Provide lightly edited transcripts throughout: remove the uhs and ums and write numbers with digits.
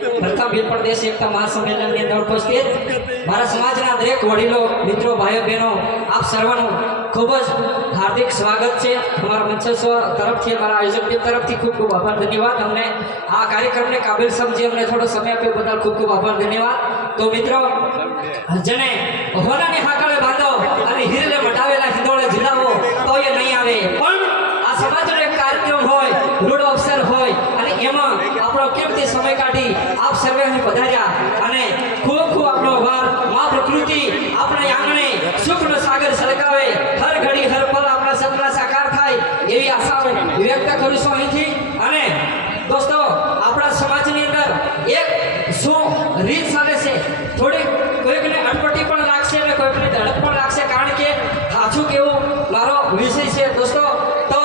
પ્રથમ ભીલ પ્રદેશ એકતા મહાસંમેલનની અંદર ઉપસ્થિત મારા સમાજના દરેક વડીલો મિત્રો ભાઈઓ બહેનો આપ સર્વનું ખૂબ જ હાર્દિક સ્વાગત છે અમારા મંચસ્વ તરફથી અમારા આયોજક તરફથી ખૂબ ખૂબ આભાર ધન્યવાદ અમને આ કાર્યક્રમને કાબિલ સમજી અમને થોડો સમય આપ્યો બદલ ખૂબ ખૂબ આભાર ધન્યવાદ તો મિત્રો જેને હોનાની હાકળે બાંધો અને હીરલે મટાવેલા હિંદોળે ઝીલાવો તો એ નહીં આવે પણ આ સમાજનો એક કાર્યક્રમ હોય રૂડ અવસર હોય અને એમાં આપણો કિંમતી સમય કાઢી આપ સર્વે અહીં પધાર્યા અને ખૂબ ખૂબ આપણો આભાર મા પ્રકૃતિ આપણા આંગણે સુખનો સાગર સળગાવે હર ઘડી હર પલ આપણા સપના સાકાર થાય એવી આશા વ્યક્ત કરું છું અહીંથી અને દોસ્તો આપણા સમાજની અંદર એક શું રીત ચાલે છે થોડીક કોઈકને અટપટી પણ લાગશે અને કોઈકને ધડક પણ લાગશે કારણ કે સાચું કેવું મારો વિષય છે દોસ્તો તો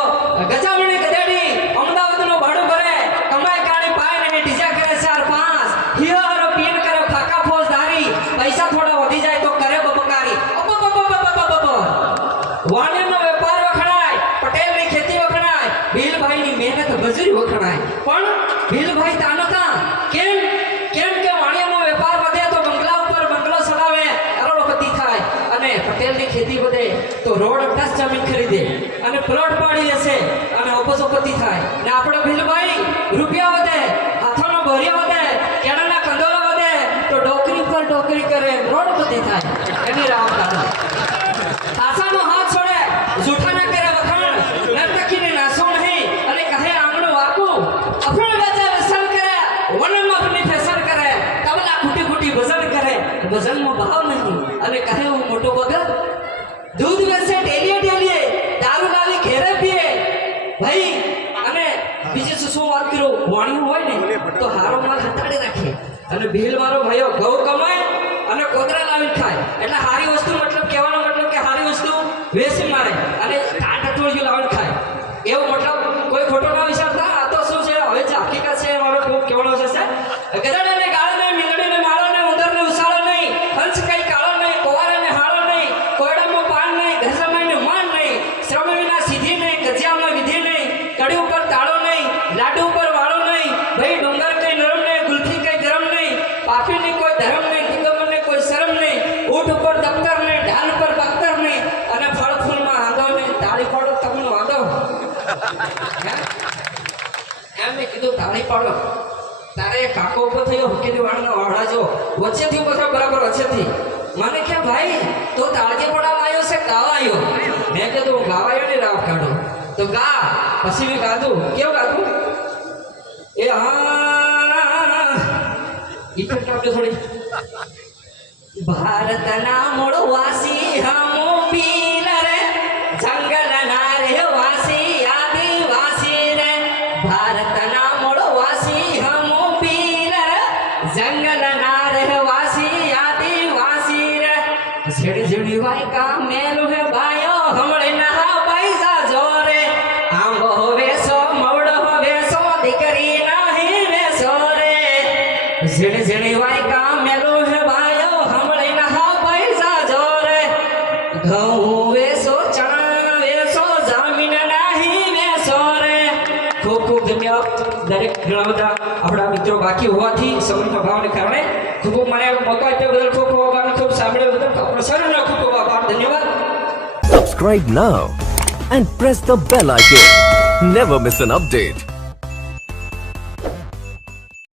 ગજામણી ગધેડી અમદાવાદનું ભાડું ભરે કમાય કાળી પાય ને ડીજા કરે 4-5 હિયારો પીન કરે ફાકા ફોજદારી પૈસા થોડા વધી જાય તો કરે બબકારી વાણિયાનો વેપાર વખણાય પટેલની ખેતી વખણાય ભીલભાઈની મહેનત મજૂરી વખણાય પણ ભીલભાઈ તાનકા કેમ કેમ કે વાણિયાનો વેપાર વધે તો બંગલા ઉપર બંગલો ચડાવે કરોડપતિ થાય અને પટેલની ખેતી વધે તો રોડ 10 જમીન ખરીદે અને પ્લોટ પાડી લેશે અને અબજોપતિ થાય ને આપણો ભીલભાઈ રૂપિયા વધે હાથોનો ભોરિયા વધે કેળાના કંદોરા વધે તો ડોકરી પર ડોકરી કરે રોડપતિ થાય એની રાવ દાદા આસાનો હાથ છોડે જૂઠાના કરે વખાણ નર્તકીને નાસો નહીં અને કહે આંગણું વાકું અફણ બજાર વસન કરે વનમાં આપની ફેશન કરે તબલા કુટી કુટી ભજન કરે ભજનમાં ભાવ નહીં અને કહે હું મોટો વગર दूध वैसे डेली डेली दारू लावी घेरे पिए भाई અને બીજે શું વાત કરો વાણિયું હોય ને તો હારો માલ હટાડી રાખે અને ભીલ મારો ભાઈઓ ઘઉં કમાય અને કોતરા લાવી ખાય એટલે હારી વસ્તુ મતલબ કહેવાનો મતલબ કે હારી વસ્તુ વેચી મારે અને કાટ અઠવાડિયું લાવી ખાય એવો મતલબ કોઈ ખોટો ના વિચારતા આ તો શું છે હવે જે હકીકત છે મારો ખૂબ કહેવાનો છે ગધેડાને ગાળો નહીં મીંદડીને માળો નહીં ઉંદરને ઉસાળો નહીં હંસ કઈ કાળો નહીં કોવારાને હાળો નહીં કોયડામાં પાન નહીં ઘસમાઈને માન નહીં શ્રમ વિના સીધી નહીં ગજિયામાં વિધિ નહીં કડી ઉપર તાળો નહીં લાડુ ઉપર વાળો નહીં ભાઈ ડુંગર કઈ નરમ નહીં ગુલફી કઈ ગરમ નહીં પાપીની કોઈ ધર્મ નહીં દિગંબરને કોઈ શરમ નહીં ઊંટ ઉપર દફતર નહીં ઢાલ ઉપર બખ્તર નહીં અને ફળ ફૂલમાં આંધો નહીં તાળી પાડો તમને વાંધો એમ મેં કીધું તાળી પાડો તારે કાકો ઉપર થયો હુકેલી વાળના વાળા જો વચ્ચેથી બધા બરાબર વચ્ચેથી મને કે ભાઈ તો તાળજી પડાવ આવ્યો છે ગાવા આવ્યો મેં કીધું ગાવાયો ને રાવ કાઢો તો ગા પછી મેં ગાધું કેવું ગાધું એ હા ઇફેક્ટ આપજો થોડી ભારતના મૂળ વાસી હમો પીલ રે જંગલના રે વાસી આદિવાસી રે ભારતના મૂળ વાસી હમો પીલ રે જંગલના રે વાસી આદિવાસી રે ઝીણી ઝીણી વાય કા મેલું હે ભાયો હમણે ના પૈસા જોરે આંબો વેસો મવડો વેસો દીકરી નહીં વેસો રે ઝીણી ઝીણી વાય કા મેલું હે ભાયો હમણે ના પૈસા જોરે ઘઉં વેસો ચણા વેસો જમીન નહીં વેસો રે ખૂબ ખૂબ ધન્યવાદ દરેક ઘણા બધા આપણા મિત્રો બાકી હોવાથી સમયના ભાવને કારણે ખૂબ મને મોકો આપ્યો બદલ ખૂબ ખૂબ આભાર ખૂબ સાંભળ્યો બદલ આપણા સર્વનો ખૂબ ખૂબ આભાર ધન્યવાદ Subscribe now and press the bell icon. Never miss an update.